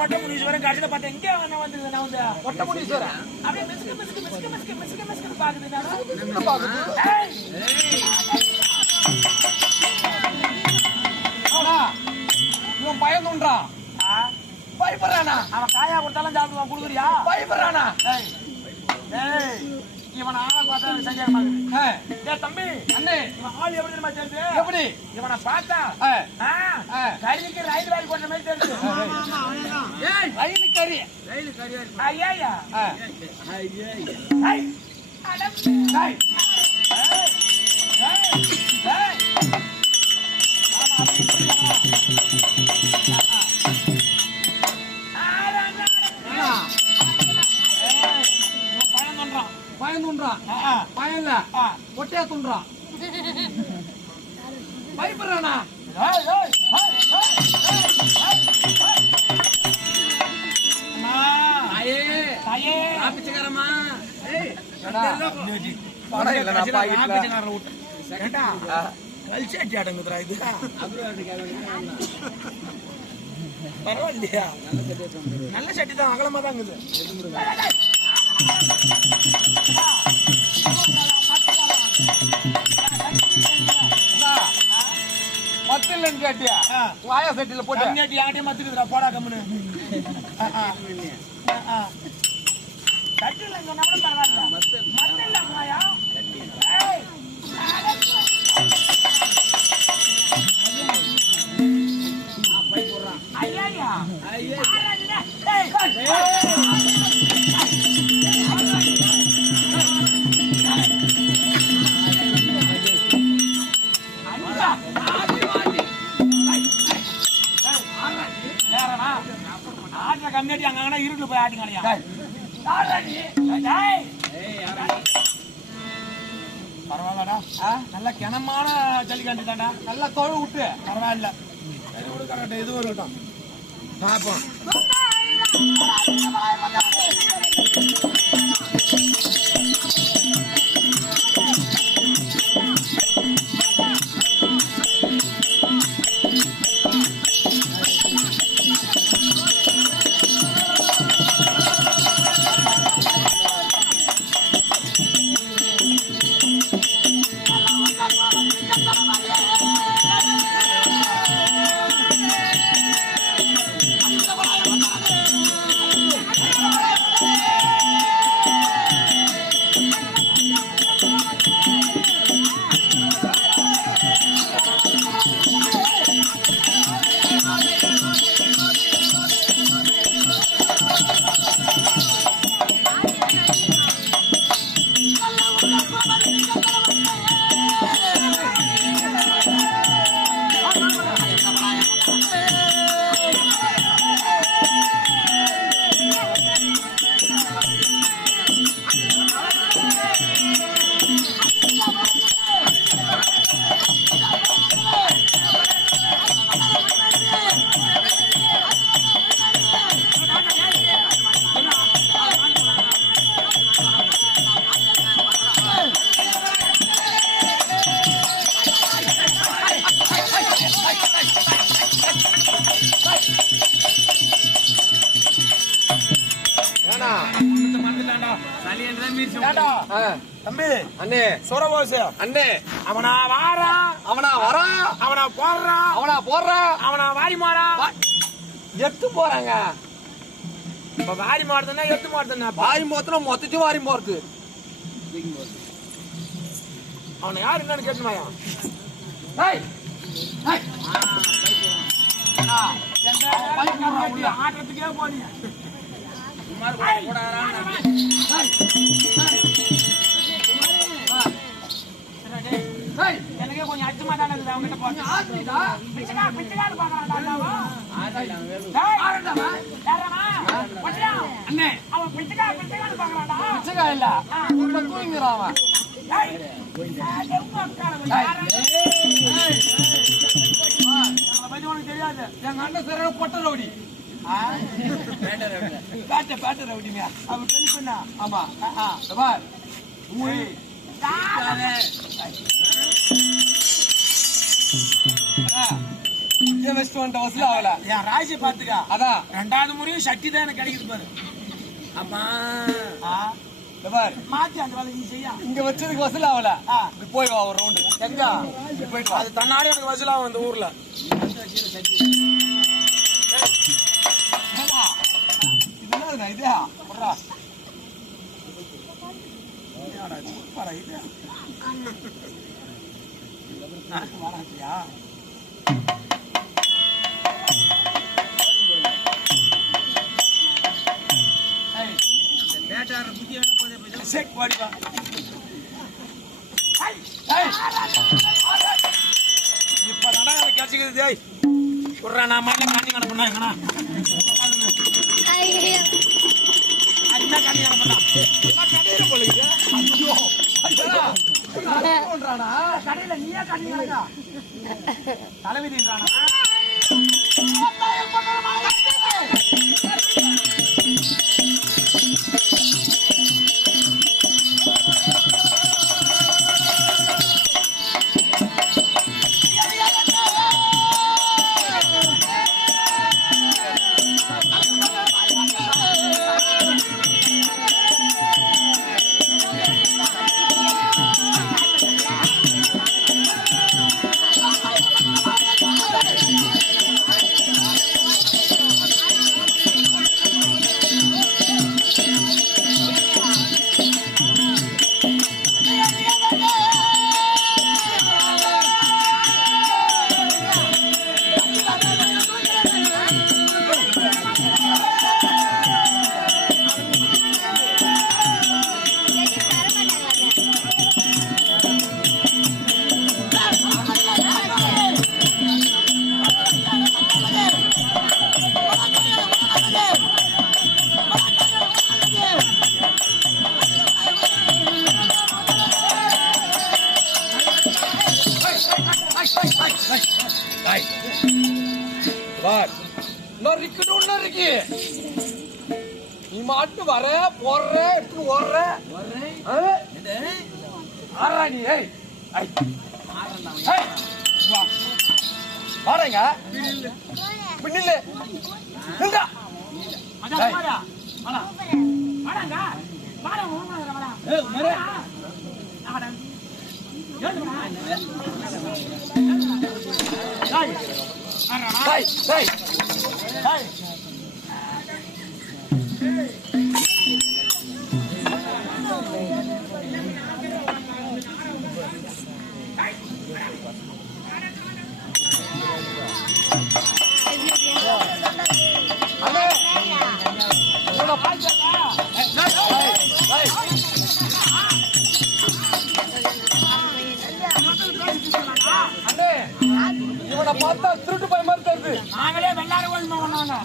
மொட்டை முனீஸ்வரன் கடைசியில பார்த்தா இங்கே வந்து வந்திருந்தேன் நான் வந்து மொட்டை முனீஸ்வரன் அப்படியே மிஸ்கு மிஸ்கு மிஸ்கு மிஸ்கு மிஸ்கு மிஸ்கு பாக்குது நானு. பாக்குது இவன் பயந்துன்றான் பயப்படுறானா? அவன் காயா கொடுத்தாலும் சாப்பிடுவான் கொடுக்குறியா? பயப்படுறானா? ஏய், ஏய், இவனை ஆளை பார்த்தா சரியா டேய் தம்பி அண்ணே. இவன் ஆள் எப்படி தெரியுமா தெரியுது? எப்படி? இவனை பார்த்தா. கறிக்கு ரயில் வேலை போடுற மாதிரி தெரியுது. ரயில் கறி. ஐயா ஆ, ஐய் அடம் டேய், ஏய், ஏய், ஏய். இல்ல நான் பாக்கெட்ல. ஆப்பிச்சக்காரரை விட்டு. ஏண்டா, கல்ச்சாட்டி அடங்குதுடா இது. பரவாயில்லையா? நல்ல சட்டி தான் அகலமா தான் இருக்குது. கேட்டியா. வாயா செட்டில போட்டு? கம்மியாட்டி யார்ட்டையும் மத்துக்குதுடா போடா கம்முனு. கூட பரவாயில்ல. அண்ணே. சுரபோசு. அண்ணே. அவனா வாரான் அவனா வரான் அவனா போடுறான் அவனா போடுறான் அவனா வாரி மாறான் எட்டு போறாங்க. இப்ப வாரி மாடுதுன்னா எட்டு மாடுதுன்னா? வாரி மொத்தம் மொத்தச்சு வாரி போறது அவனை யாரு என்னன்னு கேட்டுமாயா ஆட்டத்துக்கே போனீங்க டேய் எனக்கே கொஞ்சம் அச்சமா தானே இருக்குது? அவன்கிட்ட போச்சு பிச்சைக்காரு பாக்குறான்டா அண்ணே. அவன் பிச்சைக்கா பிச்சைக்காரு பாக்குறான்டா பிச்சைக்கா இல்ல. உள்ள தூங்குறான் அவன். தெரியாது. எங்க அண்ணன் சரியான பொட்ட ரவுடி. பேட்ட பேட்ட ரவுடிங்க. அவன் டெலிஃபோனா ஆமா. ஆ, பார். ஊய். யாரா? வச்சுட்டு வசூல் ஆகல. என் ராசி பாத்துக்கா. அதான். ரெண்டாவது முறையும் சக்தி தான் எனக்கு கிடைக்குது பாரு. பாரு. மாத்தி அந்த வேலை நீ செய்யா. இங்க வச்சதுக்கு வசூல் ஆகல போய் வா ஒரு ரவுண்டு எங்க? போயிட்டு அது தன்னாடி எனக்கு வசூலாகும் அந்த ஊர்ல. இது? இதா? ஏய், செக் பாடி வா. ஏய், ஏய். இப்ப தானே எனக்கு கிடைச்சிக்கிறது, ஏய். விட்றா, நான் மண்ணை காஞ்சி எங்கனா? அது என்ன காஞ்சி கிடப்பேனா? எல்லாம் கடையில போல இருக்குது. ஐயோ, கடையில நீயே இரு, வாடா. ஏய்,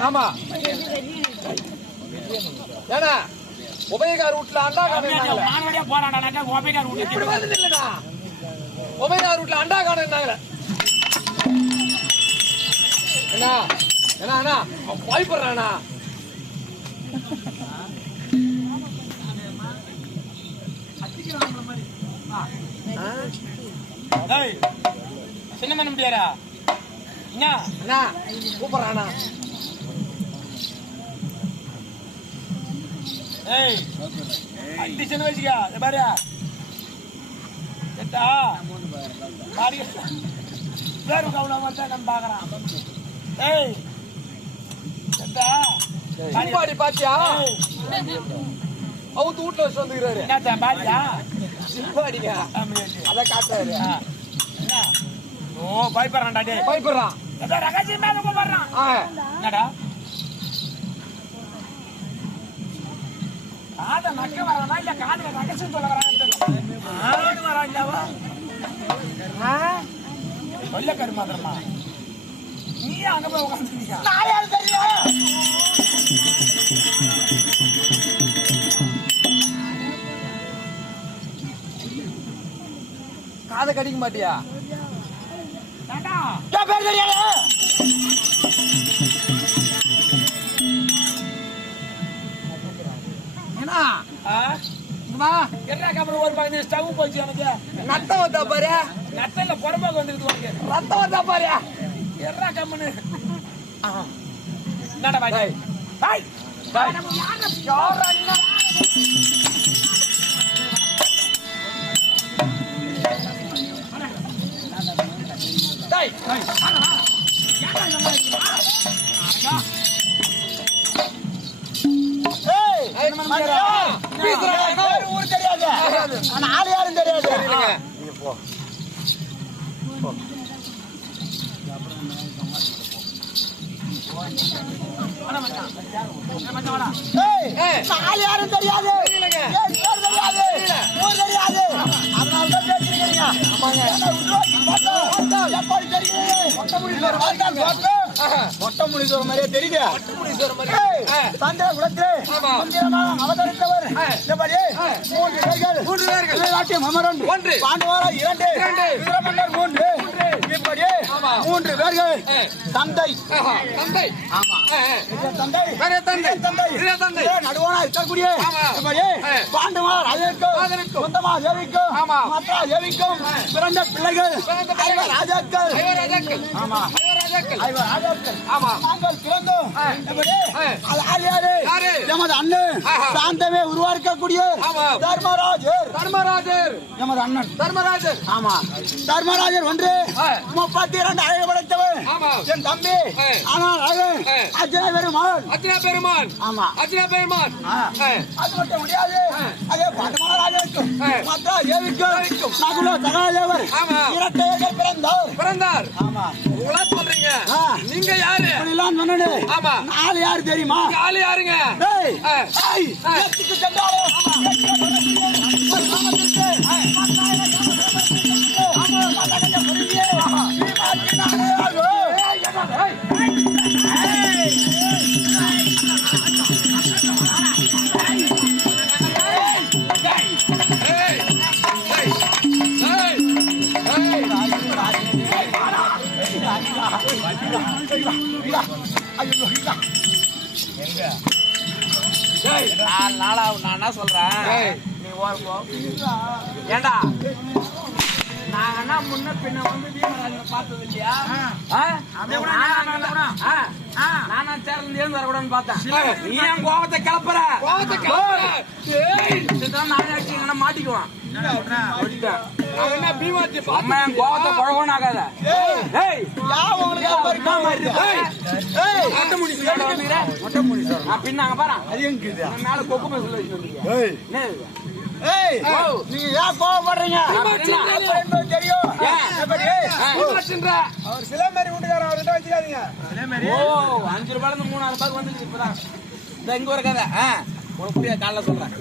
ஆமா. ஏன்னா உபயகார் வீட்டுல அண்டா காணுனாங்களே நாங்களே போராடானாக்கா கோபைக்கார் இப்படி வருது இல்லடா வீட்டுல அண்டா காணுனாங்களே என்ன என்ன அண்ணா பயப்படுறானா? சின்ன பண்ண முடியாரா என்ன? கூப்பிடுறானா? ஏய் அடி சின்ன வயசுக்கா இந்த பாரு கவனம் தான் நம்ம பார்க்கறான். ஏய் எட்டா சிம்பாடி பாத்தியா? அவுத்து வீட்டுல வச்சு வந்துக்கிறாரு. என்னத்தா பாடியா சிம்பாடிங்க ஆமாடி. அத காட்டுறாரு. என்ன? ஓ பயப்படுறான்டா டேய். பயப்படுறான். ரகசியமா என்னடா? காத நக்க வரானா இல்ல காதுல ரகசியம் சொல்ல ஆடு வராண்டாவா சொல்ல கருமாதிரமா நீ அங்க போய் உட்காந்துருக்கியா நான் யாரு தெரியும் காதை கடிக்க மாட்டியா? பேர் தெரியாது? என்ன கப்பல் ஒரு பக்கத்து ஸ்டவ் போச்சு எனக்கு? நத்தம் வந்தா பாரு. நத்தல்ல புறம்போக்கு வந்துருக்குது உனக்கு. ரத்தம் வந்தா பாரு. ஆ. என்னடா பாய். பாய். நம்ம யார என்ன? டேய் யாரா ஏய், மனுஷரா. ஊர் தெரியாது. ஆனா யாரும் தெரியாது. ஏய், யாரும் தெரியாது. தெரியாது. ஊர் தெரியாது. அதனாலதான் எப்படி தெரியுது? மொட்டை முடிக்கிற மாதிரியே தெரியுது. சந்திர குலத்திலே அவதரித்தவர் மூன்று பேர்கள் மூன்று பேர்கள். இளையாட்டியம் அமரன் ஒன்று. பாண்டவாரா இரண்டு. வீரமன்னர் மூன்று இப்படி. மூன்று பேர்கள். தந்தை. தந்தை ஆமா தந்தை தந்தை. தந்தை தந்தை. நடுவனா இருக்கக்கூடிய. இப்படி. சொந்தமா. மற்ற பிறந்த பிள்ளைகள் ராஜாக்கள். ஆமா அண்ணன். சாந்தமே உருவாக்கக்கூடிய. தர்மராஜர். தர்மராஜர். எமது அண்ணன். தர்மராஜர். ஆமா. தர்மராஜர் ஒன்று. முப்பத்தி இரண்டு அழகு படைத்தவன். என் தம்பி. ஆனால் அழகன். அர்ஜுன பெருமாள் அர்ஜுனா பெருமான். ஆமா. அர்ஜுனா. ஆ. அது மட்டும் முடியாது. அதே பாண்டமராஜருக்கும் ஆ. மற்ற தேவிக்கும். நகுல சகாதேவர். இரட்டையர்கள் பிறந்தார். பிறந்தார். ஆமா. உங்களா சொல்றீங்க ஆ. நீங்க யாரு? இப்படிலாம் சொன்னனே. ஆமா. நாலு யாரு தெரியுமா? ஆளு யாருங்க? டேய். ஆ. ஏய், ஏய். நாலு நாளா நான் என்ன சொல்றேன். நீ ஓர் போ ஏண்டா நாங்க என்ன முன்ன பின்ன வந்து வீரராஜனை பார்த்தது இல்லையா? நானா- சேர்ந்து ஏன் வரக்கூடாதுன்னு பார்த்தேன். நீ என் கோபத்தை கிளப்புற? கோவத்தை கிளப்புற. நானே அடிச்சீங்கன்னா மாட்டிக்குவான். கோபத்தை குழவன் ஆகாத. ஏய், ஏய். யா உங்களுக்கு ஒரு என்ன மாதிரி இருக்கு? ஏய், ஏய், மொட்டை முடி சொல்ல வந்துக்கிற? மொட்டை முடி சொல்ல. நான் பின்ன அங்க பாரேன். அது எங்க இருக்குது? நான் மேல கொக்கு மசாலா வச்சு. நீங்க ஏன் கோவப்படுறீங்க? அப்படின்னா? அப்ப என்ன தெரியும்? ஏன்? எப்படி? அவர் சிலம்பரி வீட்டுக்காரர் அவர்கிட்ட வச்சுக்காதீங்க ஓ, அஞ்சு ரூபாயில இருந்து மூணாயிரம் ரூபாய்க்கு வந்துருச்சு இப்பதான். இந்த இங்க ஒரு கதை. ஆ, உனக்கு புரியாது, காலைல சொல்றேன்.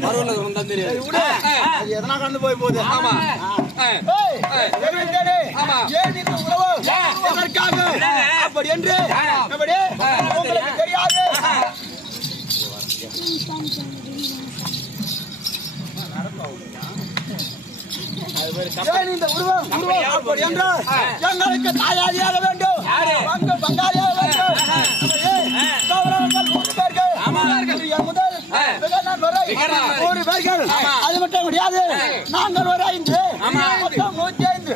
மறுவுல உனக்கு தான் தெரியாது. விடு. ஆ, ஆ. அது எதனா கடந்து போய் போகுது ஆமா. ஏன் இந்த உறவு? எதற்காக? அப்படி என்று. உங்களுக்கு தெரியாது இந்த உருவம்? உருவம் அப்படி என்றால் எங்களுக்கு தாயாதியாக வேண்டும்? பங்கு பங்காளியாக வேண்டும். பேர்கள் முதல். நூறு பேர்கள். அது மட்டும் முடியாது. நாங்கள் ஒரு ஐந்து. மொத்தம் ஐந்து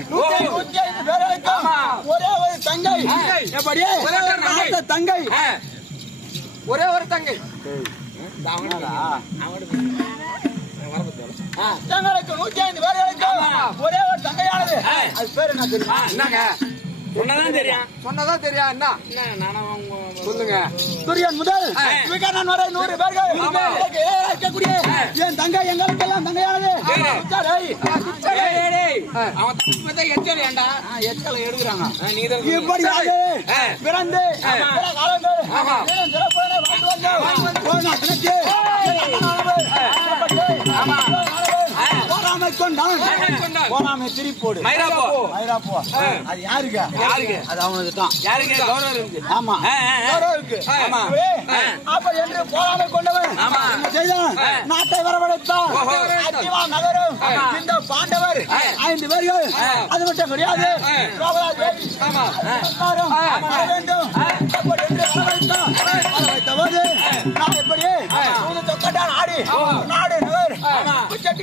பேர்களுக்கு ஆமா. ஒரே ஒரு தங்கை. தங்கை. எப்படி? ஒரே ஒரு தங்கை. அந்த தங்கை ஆ. ஒரே ஒரு தங்கை எங்களுக்கு நூத்தி ஐந்து பேர்களுக்கு ஆமா. ஒரே ஒரு தங்கையானது. அது பேர் என்ன தெரியுமா? என்னங்க? உன்னதான் தெரியும். என்ன? சொல்லுங்க. துரியன் முதல். விகடன் வரை நூறு பேர்கள் என் தங்கை எங்களுக்கு எல்லாம் தங்கையானது ஆமா. கொண்டான். போராமை திருப்போடு அது யாருக்கு யாருக்கு? அது அவனுக்கு தான். யாருக்கு கௌரவம் இருக்கு? ஆமா. அப்படி என்று போராமை கொண்டவன். ஆமா. செய்தான்? நாட்டை வரவழைத்தான். அத்திவா நகரம். இந்த பாண்டவர். ஐந்து பேர்கள். அது மட்டும் கிடையாது. வேண்டும். வரவழைத்தான் வரவழைத்த போது நான் எப்படி நாடு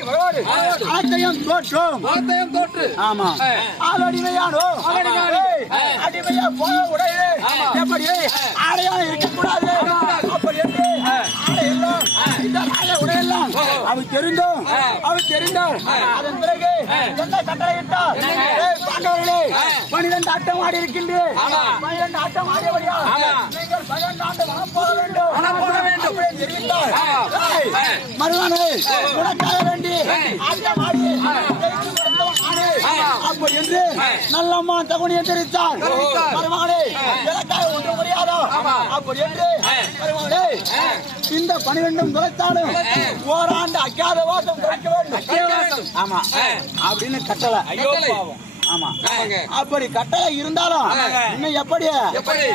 அனைத்தையும் தோற்றும். வார்த்தையும் தோற்று. ஆமா. ஆ. ஆள் அடிமையானோ அடிமையானோ. ஏய், அடிமையா போக உடையது எப்படி? ஆடையா இருக்கக்கூடாது. அப்படி என்று ஆடை எல்லாம் இந்த ஆடை உடையெல்லாம் அவ தெரிந்தோம் அவ தெரிந்தோம். அதன் பிறகு என்ன கட்டளையிட்டார் பாண்டவர்களே பனிரெண்டு ஆட்டம் ஆடி இருக்கின்றேன். பனிரெண்டு ஆட்டம் ஆடியபடியா நீங்கள் பனிரெண்டு ஆண்டு மனம் போக வேண்டும். மனம் போக வேண்டும். தெரிவித்தார். மருதானே உனக்காக வேண்டி ஆட்டம் ஆடி. அப்படி என்று நல்லம்மா. மருமகனே எனக்காக ஒன்று முடியாதோ அப்படி என்று மருமகனே இந்த பனிரெண்டும் துளைத்தாலும் ஓராண்டு அக்காத வாசம் கிடைக்க வேண்டும். ஆமா. அப்படின்னு கட்டளை. ஐயோ பாவம். ஆமா. அப்படி கட்டளை இருந்தாலும் இன்னும் எப்படி? எப்படி?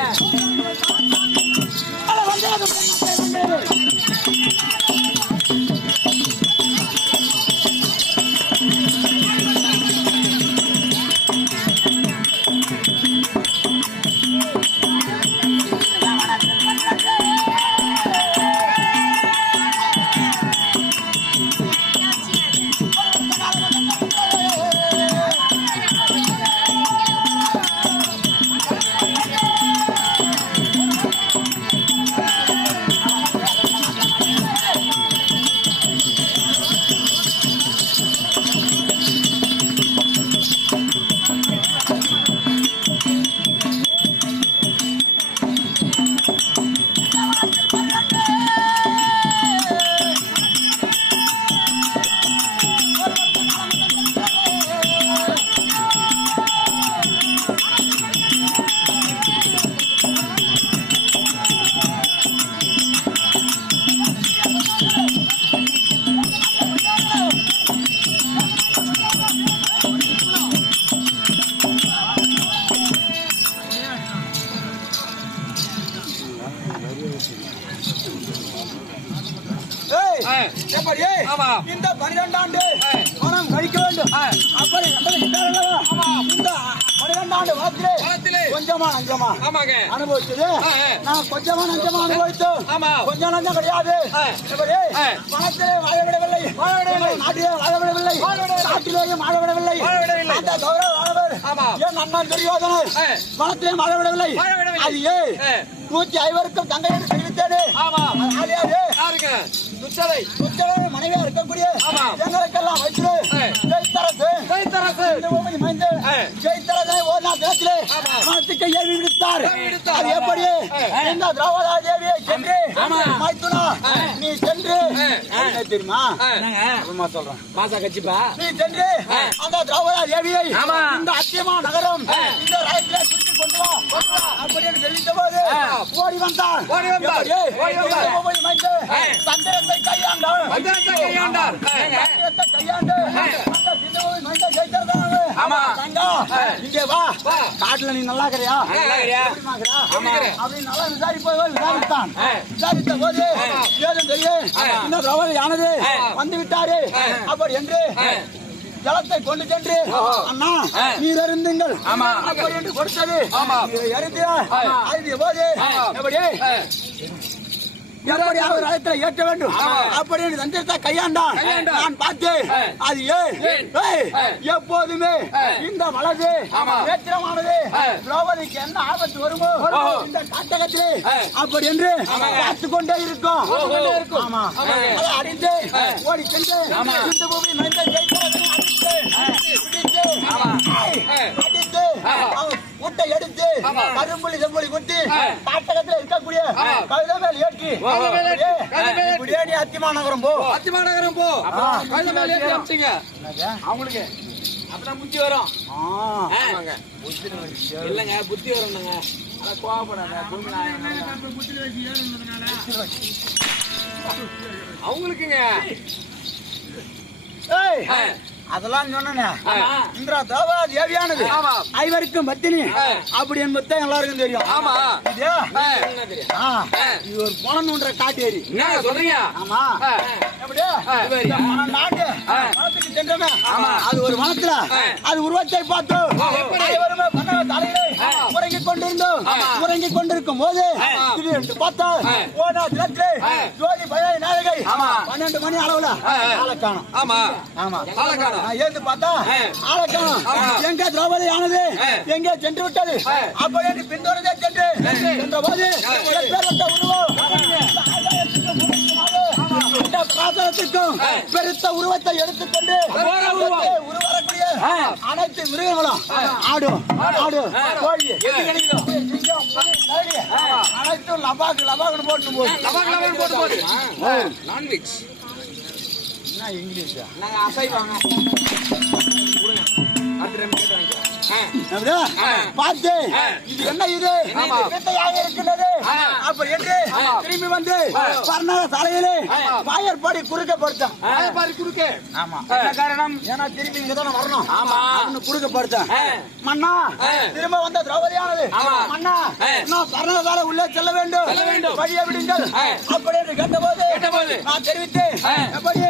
இந்த பனிரெண்டாண்டு. மனம் கழிக்க வேண்டும். அப்படி? இந்த பனிரெண்டாண்டு வாக்கிலே வாக்கிலே. கொஞ்சமா நஞ்சமா அனுபவிச்சது. நான் கொஞ்சமா நஞ்சமா அனுபவித்து ஆமா. கொஞ்சம் நஞ்சம் கிடையாது. பணத்திலே வாழ விடவில்லை நாட்டிலே வாழ விடவில்லை நாட்டிலேயும் வாழ விடவில்லை வாழ விடவில்லை. அந்த கௌரவ ஆமா. என் அண்ணன் துரியோதனர் ஆ. பணத்திலே வாழ விடவில்லை வாழ விடவில்லை. அது ஆ. நூத்தி ஐவருக்கும் தங்கை என்று தெரிவித்தேனே ஆமா துச்சலை. உச்சவர மனைவியா இருக்கக்கூடிய. எங்களுக்கெல்லாம் வைத்து ஆ. ஜெயித்தரசு கைத்தரசு ஜெயித்தரசை ஒரு நாள் தினத்திலே. மனத்துக்கு ஏவி விடுத்தார். அது எப்படி. இந்த திரௌபதா தேவியை சென்று. மைத்துனா. நீ சென்று. என்ன தெரியுமா ஆ. அப்புறமா சொல்றேன் பாசா கட்சிப்பா நீ சென்று. அந்த திரௌபதா தேவியை. இந்த அத்தியமா நகரம். இந்த ரயிலே சுற்றி கொண்டு வா அப்படி என்று தெரிவித்த போது. ஓடி வந்தான் ஓடி வந்திரத்தை கையாண்டார். கையாண்டு அந்த சின்னவன் மைந்த ஜெயித்தறதானே. ஆமா. தங்கா, இங்கே வா. காட்டுல நீ நல்லா இருக்கிறியா நல்லா? ஆமா. அப்படின்னு நல்லா விசாரிப்போ விசாரித்தான். விசாரித்த போது ஏதும் திரௌபதி ஆனது ஆ. வந்து விட்டாரு அப்படி என்று ஜலத்தை கொண்டு சென்று அண்ணா. நீர் அருந்துங்கள் ஆமா. அப்படி என்று கொடுத்தது ஆமா. நீர் அருந்தியா ஆ. அருந்திய போது ஆ. எப்படி அவர் அழைத்த ஏற்ற வேண்டும் ஆமா. அப்படி என்று தந்திரத்தை கையாண்டான். நான் பார்த்தேன். அது ஏன். எப்போதுமே. இந்த ஆமா. ஏற்றமானது. திரௌபதிக்கு என்ன ஆபத்து வருமோ. இந்த காட்டகத்திலே. அப்படி என்று. பார்த்து கொண்டே இருக்கும் ஆ. ஓடி சென்று. இந்த பூமி மனித அடித்து. அடித்து முட்டை எடுத்து. கரும்புலி செம்புலி குத்தி ஆ. அப்படியே, கழுதை மேல் ஏற்றி. இப்படியே நீ அத்திமா நகரம் போ. அத்திமா நகரம் போ. கழுத மேல அமிச்சிங்க அவங்களுக்கு. அப்பதான் புத்தி வரும். இல்லங்க புத்தி வரும்னுங்க. அட கோவப்படாத அவங்களுக்குங்க. ஏய். அதெல்லாம் சொன்னேனே. இந்திரா தேவா தேவியானது. ஐவருக்கும் பத்தினி. அப்படி என்பது எல்லாருக்கும் தெரியும். ஆமா. இது? ஒரு பணம்ன்ற காட்டேரி. சொல்றீங்க? ஆமா. நாட்டு ஆ. வனத்துக்கு சென்றோமே. ஆமா. அது ஒரு வனத்துல ஆ. அது உருவத்தை பார்த்து தலையிலே உறங்கிக் கொண்டிருக்கும் போது திடீரென்று பார்த்தா ஓனா ஜோதி பழைய நாயகை. பன்னெண்டு மணி அளவுல ஆளை காணும் ஆமா. ஆமா. ஆளை காணோம். நான் ஏந்து பார்த்தா ஆ. ஆளை காணும் ஆமா. எங்க திரௌபதி ஆனது. எங்கே சென்று விட்டது. அப்ப எனக்கு பின்தொடர்ந்தே சென்று சென்ற போது உருவம் இந்த பிராசனத்திற்கும் பெருத்த உருவத்தை எடுத்துக்கொண்டு. உருவரக்கூடிய. அனைத்து மிருகங்களும் ஆடும். ஆடும். கோழி. அனைத்தும் லபாக்கு லபாக்குன்னு போட்டு போகுது நான்வெஜ் என்ன இங்கிலீஷ்? நாங்க அசைவாங்க பார்த்து இது என்ன இது இருக்கின்றது ஆ. அப்படி என்று திரும்பி வந்து பர்ணால சாலையிலே வாயற்பாடி குறுக்க படுத்தான். பாரு குறுக்கே ஆமா காரணம் ஏன்னா திரும்பி இங்க தானே வரணும் ஆமா. அவனு குறுக்க படுத்தான். மன்னா. திரும்ப வந்த திரௌபதியானது. மன்னா. நான் பர்ணசாலை உள்ளே செல்ல வேண்டும் செல்ல வேண்டும். வழியை விடுங்கள். அப்படி என்று கேட்டபோது. நான் தெரிவித்து ஆ. எப்படி